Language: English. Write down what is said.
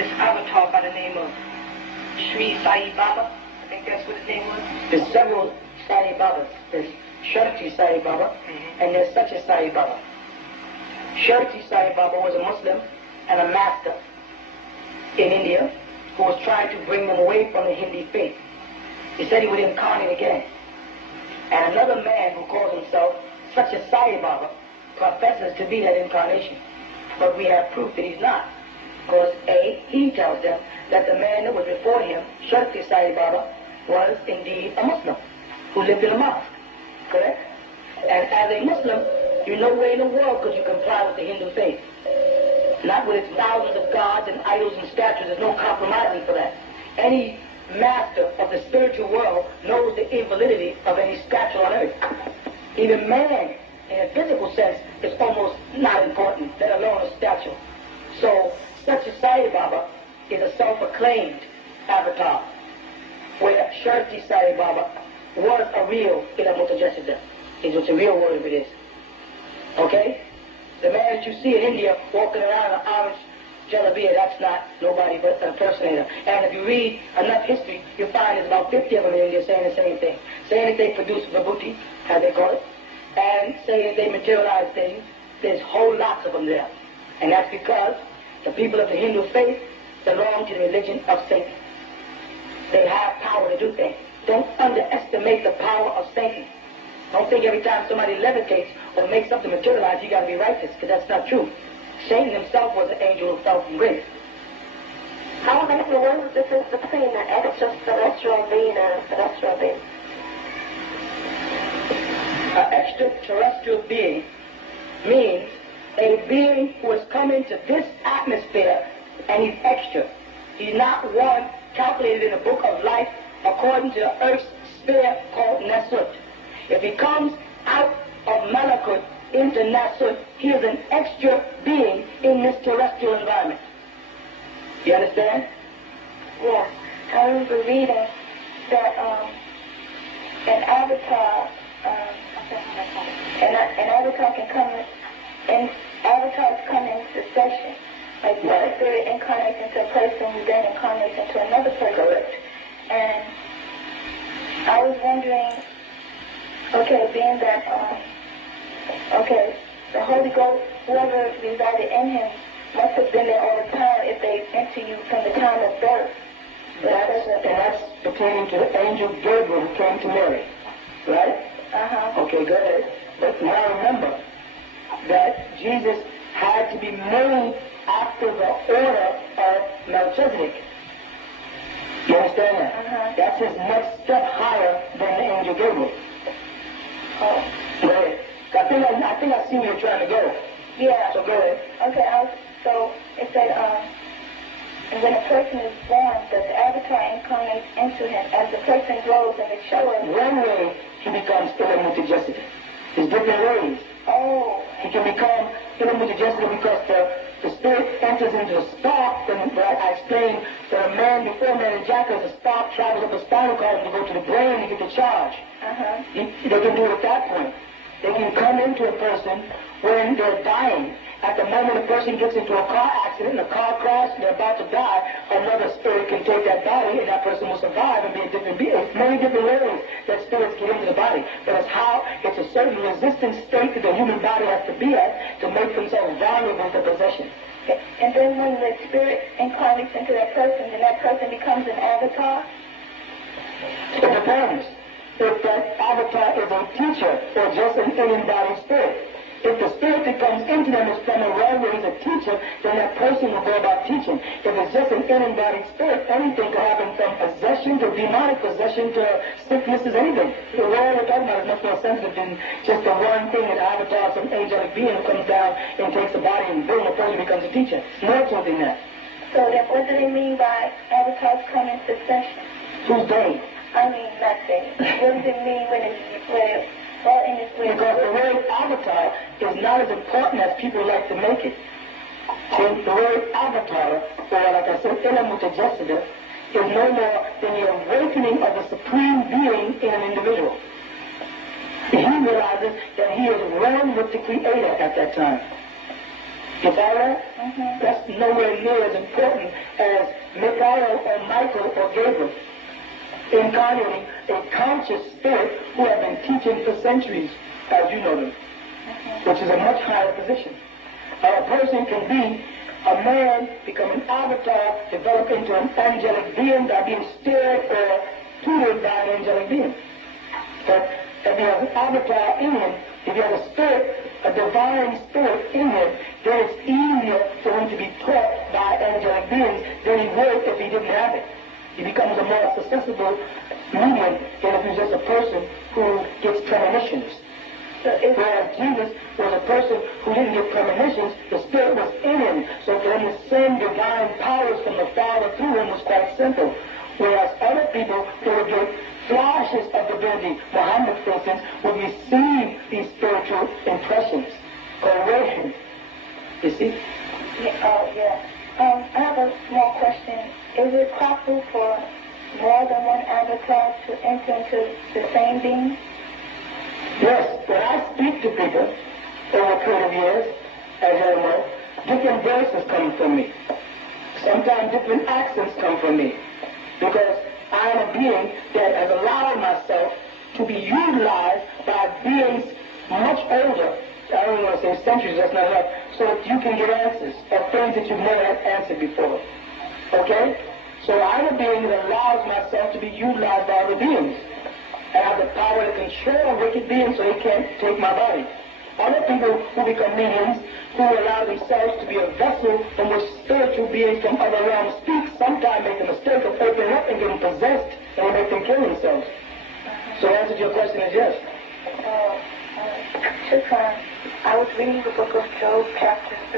this avatar by the name of Sri Sai Baba. I think that's what his name was. There's several Sai Babas. There's Shakti Sai Baba, and there's such a Sai Baba. Shakti Sai Baba was a Muslim and a master in India who was trying to bring them away from the Hindi faith. He said he would incarnate again. And another man who calls himself such a Sai Baba professes to be that incarnation. But we have proof that he's not. Because A, he tells them that the man that was before him, Shakti Sai Baba, was indeed a Muslim who lived in a mosque. Correct? And as a Muslim, you no way in the world could you comply with the Hindu faith. Not with its thousands of gods and idols and statues. There's no compromising for that. Any master of the spiritual world knows the invalidity of any statue on earth. Even man, in a physical sense, is almost not important, let alone a statue. So, such a Sai Baba is a self-acclaimed avatar, where Shakti Sai Baba was a real Ila Mutajasida. Is what the real word of it is. Okay? The man that you see in India walking around in an orange jalabiya, that's not nobody but an impersonator. And if you read enough history, you'll find there's about 50 of them in India saying the same thing. Saying that they produce vibhuti, as they call it, and saying that they materialize things. There's whole lots of them there. And that's because the people of the Hindu faith belong to the religion of Satan. They have power to do things. Don't underestimate the power of Satan. Don't think every time somebody levitates or makes something materialize, you got to be righteous, because that's not true. Satan himself was an angel who fell from grace. How about what is the difference between an extraterrestrial being and a terrestrial being? An extraterrestrial being means a being who has come into this atmosphere and he's extra. He's not one calculated in the book of life according to the earth's sphere called Nasut. If he comes out of Malakut into Nasut, he is an extra being in this terrestrial environment. You understand? Yeah. I remember reading that an avatar, an avatar can come in, avatars come in succession. Like one spirit incarnates into a person who then incarnates into another person. Correct. And I was wondering, okay, being that, the Holy Ghost, whoever resided in him, must have been there all the time if they enter you from the time of birth. That's pertaining to the angel Gabriel who came to Mary. Right? Uh-huh. Okay, go ahead. But now remember that Jesus had to be made after the order of Melchizedek. You understand that? Uh-huh. That's his next step higher than the angel Gabriel. Oh. Go ahead. I think I see where you're trying to go. Yeah. So go ahead. Okay, so it said, when a person is born, the avatar incarnates into him. As the person grows and matures. One way he becomes Ilamutajasida. There's different ways. Oh. He can become Ilamutajasida because the spirit enters into a spark. And I explained that a man before man ejaculates, a spark travels up the spinal column to go to the brain to get the charge. Uh-huh. They can do it at that point. They can come into a person when they're dying. At the moment a person gets into a car accident, a car crash, and they're about to die, another spirit can take that body, and that person will survive and be a different being. It's many different ways that spirits get into the body. But it's a certain resistance state that the human body has to be at to make themselves vulnerable to possession. Okay. And then when the spirit incarnates into that person, then that person becomes an avatar? It depends if that avatar is a teacher or just an in-embodied spirit. If the spirit that comes into them is from a realm where he's a teacher, then that person will go about teaching. If it's just an in-embodied spirit, anything can happen from possession to demonic possession to sicknesses, anything. The world we're talking about is much more sensitive than just the one thing, an avatar, some angelic being who comes down and takes the body and boom, a person becomes a teacher. It's more to it than that. So then what do they mean by avatars come in succession? Who's they? I mean nothing. What does it mean when it's all in this way? Because the word avatar is not as important as people like to make it. And the word avatar, or like I said, Ilamutajasida, is no more than the awakening of the supreme being in an individual. He realizes that he is one with the Creator at that time. You follow that? Mm-hmm. That's nowhere near as important as Archangel Gabriel, incarnating a conscious spirit who have been teaching for centuries, as you know them, which is a much higher position. A person can be a man, become an avatar, develop into an angelic being by being steered or tutored by an angelic being. But if he has an avatar in him, if he has a spirit, a divine spirit in him, then it's easier for him to be taught by angelic beings than he would if he didn't have it. He becomes a more accessible medium than if he's just a person who gets premonitions. Whereas Jesus was a person who didn't get premonitions, the Spirit was in him. So for him to send divine powers from the Father through him was quite simple. Whereas other people who would get flashes of divinity, Muhammad, for instance, would receive these spiritual impressions or visions. You see? I have a small question. Is it possible for more than one avatar to enter into the same being? Yes, when I speak to people over a period of years, as you know, different voices come from me. Sometimes different accents come from me. Because I am a being that has allowed myself to be utilized by beings much older. I don't want to say centuries, that's not enough. So that you can get answers of things that you've never had answered before. Okay? So I'm a being that allows myself to be utilized by other beings. And I have the power to control wicked beings so they can't take my body. Other people who become mediums, who allow themselves to be a vessel from which spiritual beings from other realms speak, sometimes make the mistake of opening up and getting possessed, and they make them kill themselves. So the answer to your question is yes. I was reading the book of Job, chapter